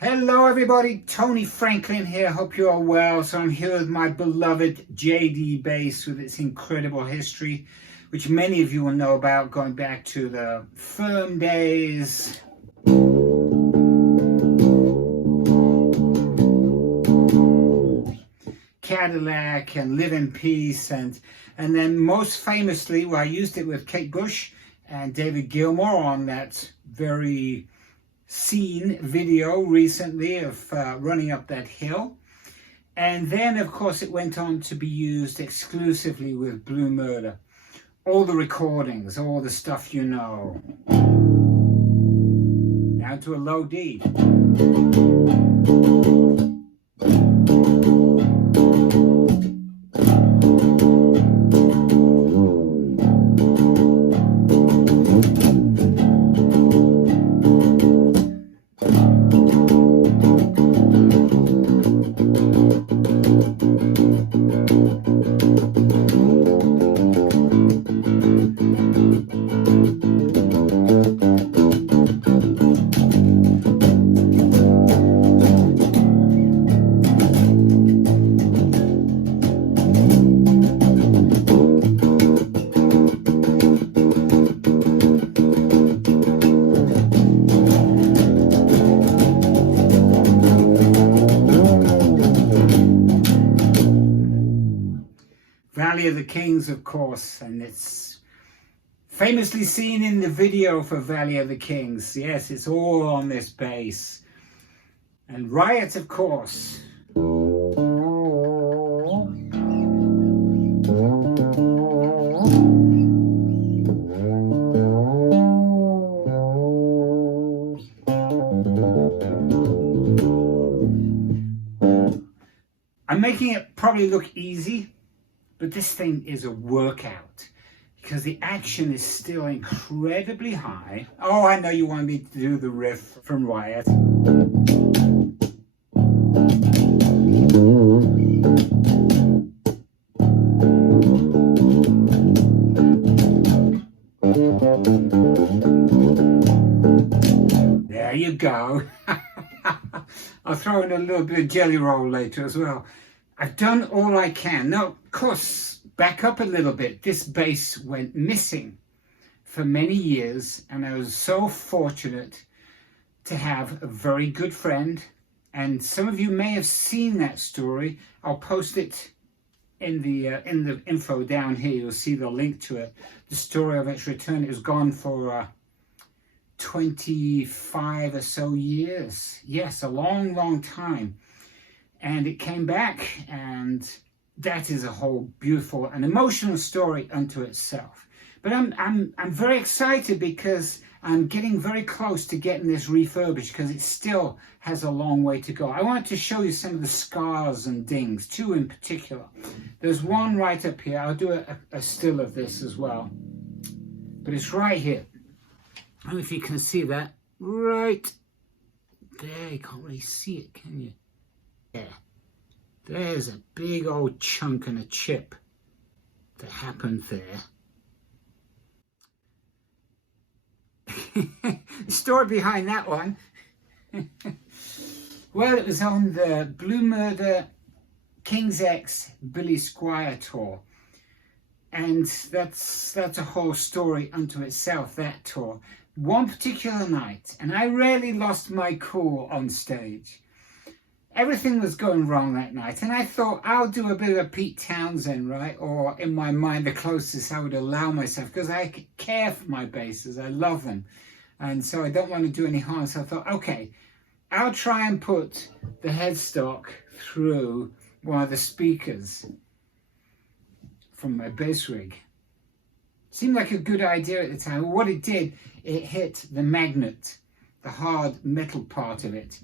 Hello everybody, Tony Franklin here, hope you are well. So I'm here with my beloved JayDee bass with its incredible history, which many of you will know about, going back to the Firm days. Cadillac and Live in Peace, and then most famously, I used it with Kate Bush and David Gilmour on that very seen video recently of running up that hill. And then of course it went on to be used exclusively with Blue Murder. All the recordings, all the stuff you know. Down to a low D. Valley of the Kings, of course, and it's famously seen in the video for Valley of the Kings. Yes, it's all on this bass. And Riot, of course. I'm making it probably look easy, but this thing is a workout because the action is still incredibly high. Oh, I know you want me to do the riff from Riot. There you go. I'll throw in a little bit of jelly roll later as well. I've done all I can. Now, of course, back up a little bit. This bass went missing for many years, and I was so fortunate to have a very good friend. And some of you may have seen that story. I'll post it in the info down here. You'll see the link to it. The story of its return. It was gone for 25 or so years. Yes, a long, long time. And it came back, and that is a whole beautiful and emotional story unto itself. But I'm very excited because I'm getting very close to getting this refurbished because it still has a long way to go. I wanted to show you some of the scars and dings, two in particular. There's one right up here. I'll do a still of this as well. But it's right here. I don't know if you can see that. Right there. You can't really see it, can you? Yeah, there's a big old chunk and a chip that happened there. The story behind that one. Well, it was on the Blue Murder King's X Billy Squire tour. And that's a whole story unto itself, that tour. One particular night, and I really lost my cool on stage. Everything was going wrong that night, and I thought I'll do a bit of Pete Townsend, right? Or in my mind, the closest I would allow myself, because I care for my basses, I love them, and so I don't want to do any harm. So I thought, okay, I'll try and put the headstock through one of the speakers from my bass rig. Seemed like a good idea at the time. What it did, it hit the magnet, the hard metal part of it,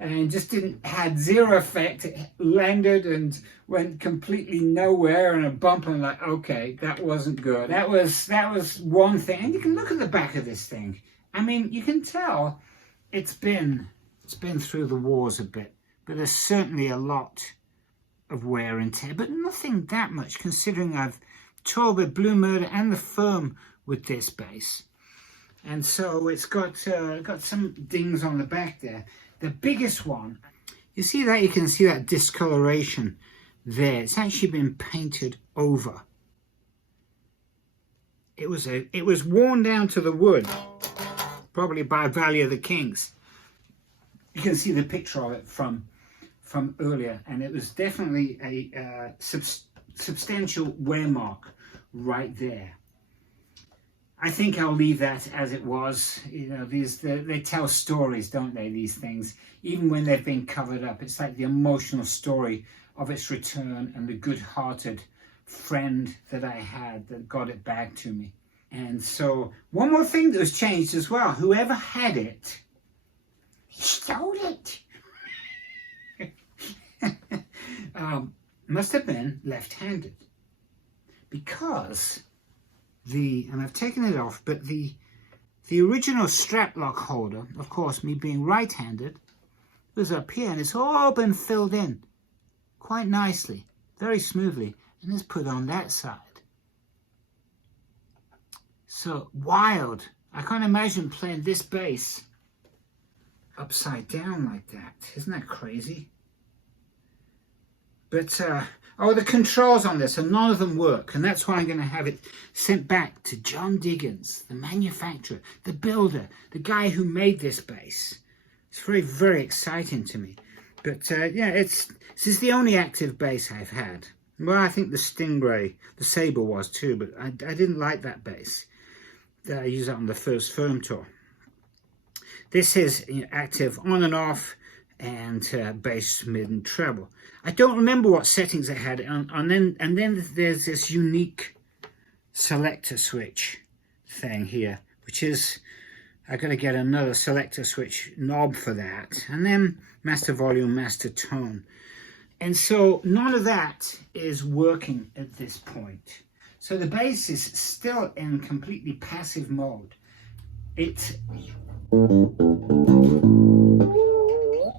and just had zero effect. It landed and went completely nowhere, and a bump, and like, okay, that wasn't good. That was one thing. And you can look at the back of this thing. I mean, you can tell it's been through the wars a bit, but there's certainly a lot of wear and tear, but nothing that much considering I've toured with Blue Murder and the Firm with this bass. And so it's got some dings on the back there. the biggest one, you see that, you can see that discoloration there. It's actually been painted over. It was worn down to the wood, probably by Valley of the Kings. You can see the picture of it from earlier, and it was definitely a substantial wear mark right there. I think I'll leave that as it was. You know, they tell stories, don't they, these things? Even when they've been covered up, it's like the emotional story of its return and the good-hearted friend that I had that got it back to me. And so, one more thing that was changed as well. Whoever had it, he stole it. Must have been left-handed. Because and I've taken it off, but the original strap lock holder, of course, me being right-handed, was up here, and it's all been filled in quite nicely, very smoothly, and it's put on that side. So wild. I can't imagine playing this bass upside down like that. Isn't that crazy? But oh, the controls on this, and none of them work, and that's why I'm going to have it sent back to John Diggins, the manufacturer, the builder, the guy who made this bass. It's very, very exciting to me. But yeah, this is the only active bass I've had. Well, I think the Stingray, the Sabre was too, but I didn't like that bass. I used that on the first Firm tour. This is active on and off, and bass, mid, and treble. I don't remember what settings I had, and then there's this unique selector switch thing here, which is, I got to get another selector switch knob for that, and then master volume, master tone, and so none of that is working at this point. So the bass is still in completely passive mode. It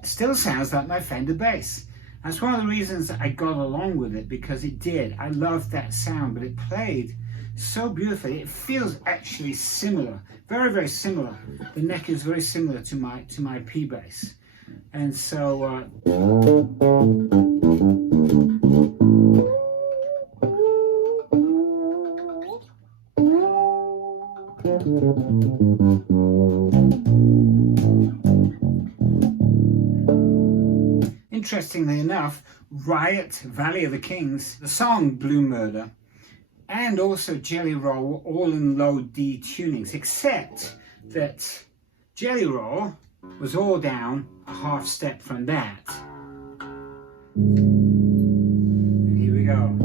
still sounds like my Fender bass. That's one of the reasons that I got along with it, because it did. I loved that sound, but it played so beautifully. It feels actually similar, very, very similar. The neck is very similar to my P bass, and so. Interestingly enough, Riot, Valley of the Kings, the song Blue Murder, and also Jelly Roll were all in low D tunings, except that Jelly Roll was all down a half step from that. And here we go.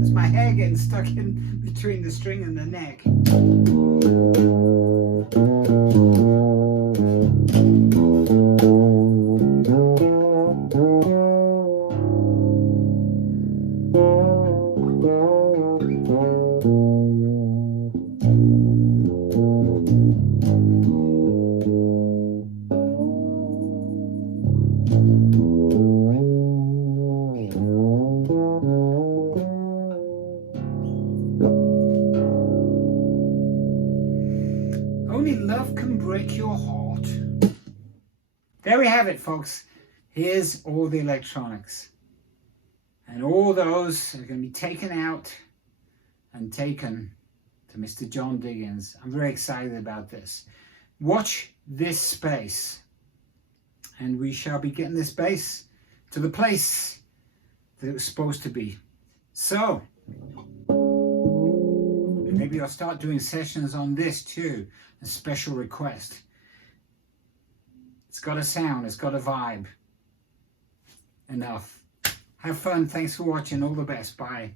It's my hair getting stuck in between the string and the neck. Only love can break your heart. There we have it, folks. Here's all the electronics. And all those are going to be taken out and taken to Mr. John Diggins. I'm very excited about this. Watch this space. And we shall be getting this bass to the place that it was supposed to be. So, maybe I'll start doing sessions on this too. A special request. It's got a sound, it's got a vibe. Enough. Have fun. Thanks for watching. All the best. Bye.